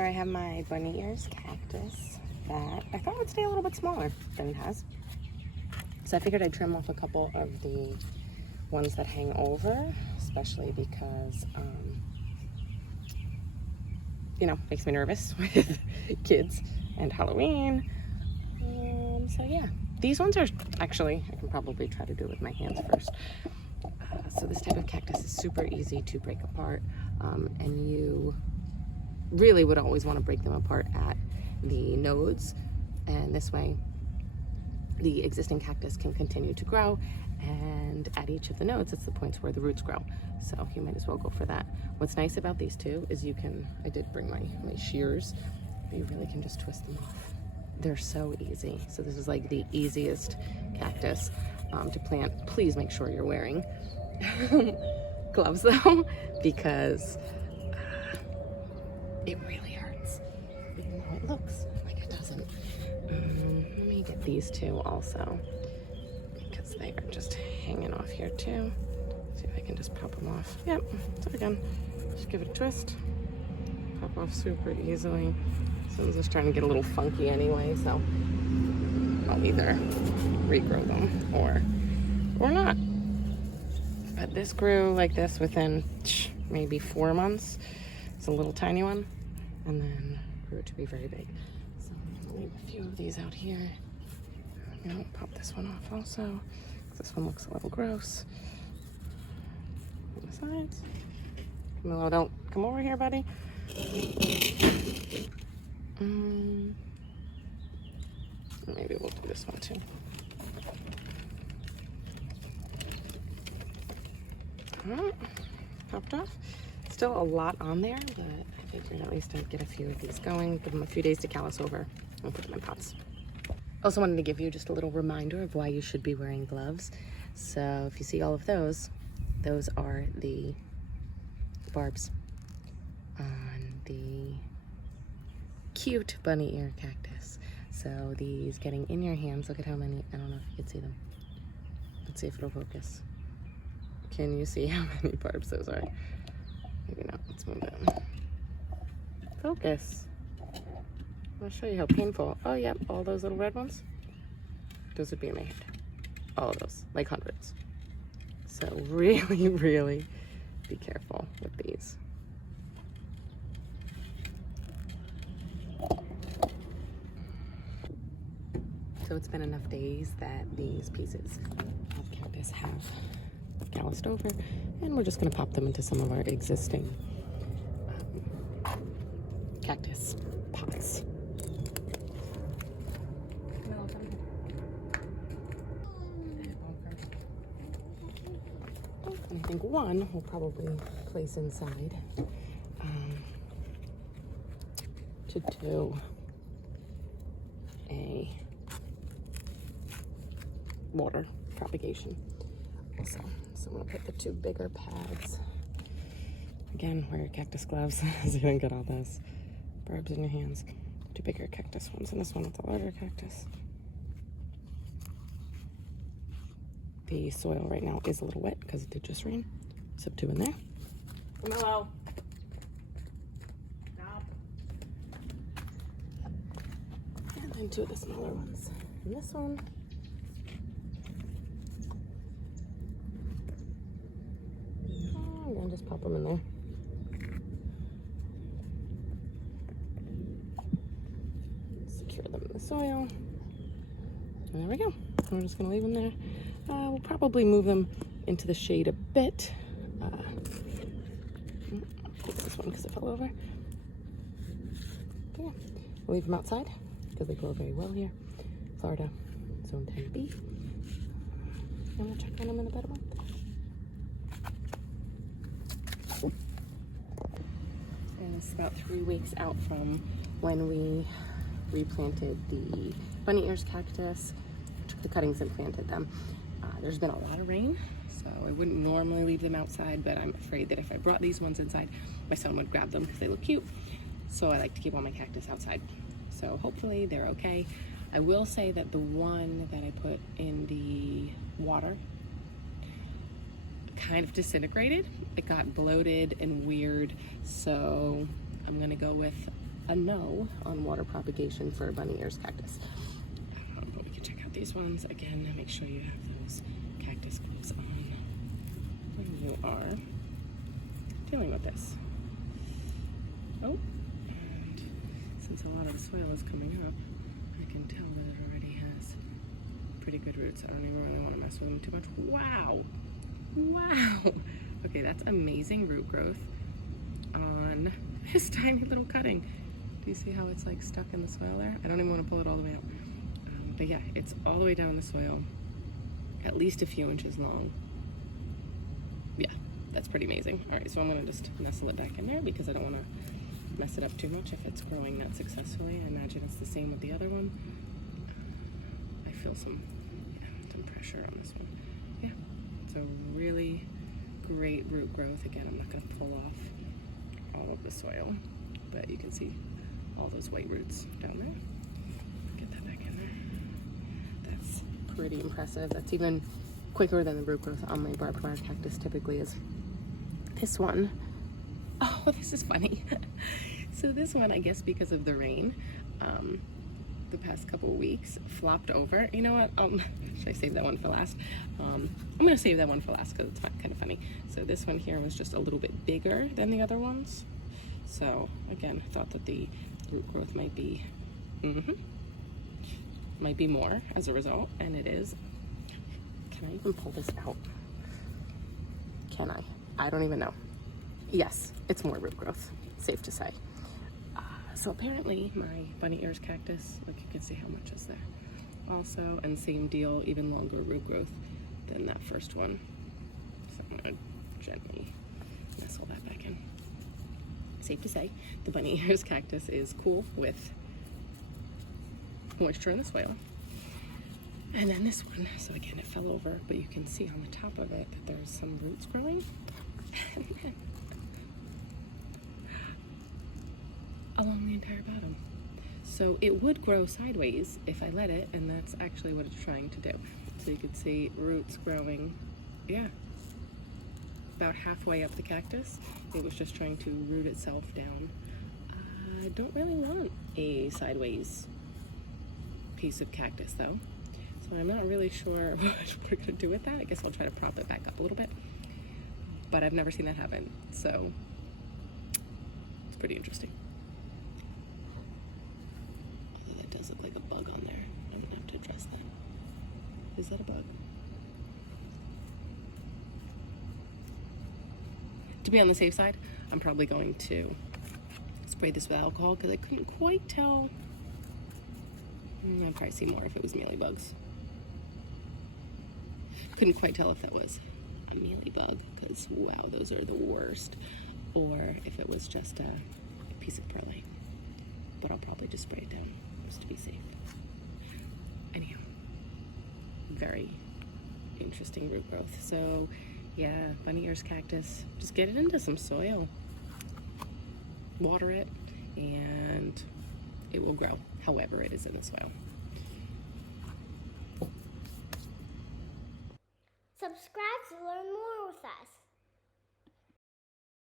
here I have my bunny ears cactus that I thought would stay a little bit smaller than it has. So I figured I'd trim off a couple of the ones that hang over, especially because, you know, makes me nervous with kids and Halloween. So yeah, these ones are actually, I can probably try to do it with my hands first. So this type of cactus is super easy to break apart, and you really would always want to break them apart at the nodes, and this way the existing cactus can continue to grow, and at each of the nodes it's the points where the roots grow, so you might as well go for that. What's nice about these two is you can, I did bring my shears, but you really can just twist them off. They're so easy. So this is like the easiest cactus to plant. Please make sure you're wearing gloves though, because it really hurts, even though it looks like it doesn't. Let me get these two also, because they are just hanging off here too. See if I can just pop them off. Yep, so again, just give it a twist. Pop off super easily. This one's just trying to get a little funky anyway, so I'll either regrow them or not. But this grew like this within maybe 4 months. It's a little tiny one, and then grew to be very big. So I'll leave a few of these out here. I'm gonna pop this one off also, because this one looks a little gross. On the sides. Camilla, don't come over here, buddy. Maybe we'll do this one too. Popped off. Still a lot on there, but I figured at least I'd get a few of these going, give them a few days to callus over, and put them in pots. Also wanted to give you just a little reminder of why you should be wearing gloves. So if you see all of those are the barbs on the cute bunny ear cactus. So these getting in your hands, look at how many, I don't know if you can see them. Let's see if it'll focus. Can you see how many barbs those are? Maybe not, let's move it. Focus. I'll show you how painful. Oh yep, all those little red ones. Those would be in my hand. All of those, like hundreds. So really, really be careful with these. So it's been enough days that these pieces of cactus have calloused over, and we're just going to pop them into some of our existing cactus pots. And I think one we'll probably place inside to do a water propagation also. So I'm gonna put the two bigger pads. Again, wear your cactus gloves so you don't get all those barbs in your hands. Two bigger cactus ones, and this one with the larger cactus. The soil right now is a little wet because it did just rain. So two in there. Hello. Stop. And then two of the smaller ones. And this one. And then just pop them in there. Secure them in the soil. And there we go. We're just gonna leave them there. We'll probably move them into the shade a bit. I'll take this one because it fell over. But yeah, we'll leave them outside because they grow very well here. Florida, Zone 10B. And we'll check on them in about a month. And it's about 3 weeks out from when we replanted the bunny ears cactus. Took the cuttings and planted them. There's been a lot of rain, so I wouldn't normally leave them outside, but I'm afraid that if I brought these ones inside, my son would grab them because they look cute. So I like to keep all my cactus outside. So hopefully they're okay. I will say that the one that I put in the water kind of disintegrated. It got bloated and weird, so I'm gonna go with a no on water propagation for bunny ears cactus. But we can check out these ones again. Make sure you have those cactus gloves on when you are dealing with this. Oh, and since a lot of the soil is coming up, I can tell that it already has pretty good roots. I don't even really want to mess with them too much. Wow! Wow! Okay, that's amazing root growth on this tiny little cutting. Do you see how it's like stuck in the soil there? I don't even want to pull it all the way out. But yeah, it's all the way down in the soil, at least a few inches long. Yeah, that's pretty amazing. All right, so I'm gonna just nestle it back in there because I don't want to mess it up too much if it's growing that successfully. I imagine it's the same with the other one. I feel some pressure on this one. Yeah, so really great root growth. Again, I'm not going to pull off all of the soil, but you can see all those white roots down there. Get that back in there. That's pretty impressive. That's even quicker than the root growth on my barbed wire cactus typically is. This one, oh, this is funny. So this one, I guess because of the rain, the past couple of weeks, flopped over. You know what? Should I save that one for last? I'm gonna save that one for last because it's kind of funny. So this one here was just a little bit bigger than the other ones. So again, I thought that the root growth might be, might be more as a result, and it is. Can I even pull this out? Can I? I don't even know. Yes, it's more root growth, safe to say. So apparently my bunny ears cactus, like you can see how much is there. Also, and same deal, even longer root growth than that first one. So I'm gonna gently nestle that back in. Safe to say, the bunny ears cactus is cool with moisture in the soil. And then this one, so again, it fell over, but you can see on the top of it that there's some roots growing. Along the entire bottom. So it would grow sideways if I let it, and that's actually what it's trying to do. So you can see roots growing, yeah, about halfway up the cactus. It was just trying to root itself down. I don't really want a sideways piece of cactus though. So I'm not really sure what we're gonna do with that. I guess I'll try to prop it back up a little bit. But I've never seen that happen, so it's pretty interesting. That does look like a bug on there. I'm gonna have to address that. Is that a bug? To be on the safe side, I'm probably going to spray this with alcohol because I couldn't quite tell. I'd probably see more if it was mealybugs. Couldn't quite tell if that was a mealybug because wow, those are the worst. Or if it was just a piece of perlite. But I'll probably just spray it down just to be safe. Anyhow, very interesting root growth. So yeah, bunny ears cactus, just get it into some soil, water it, and it will grow however it is in the soil.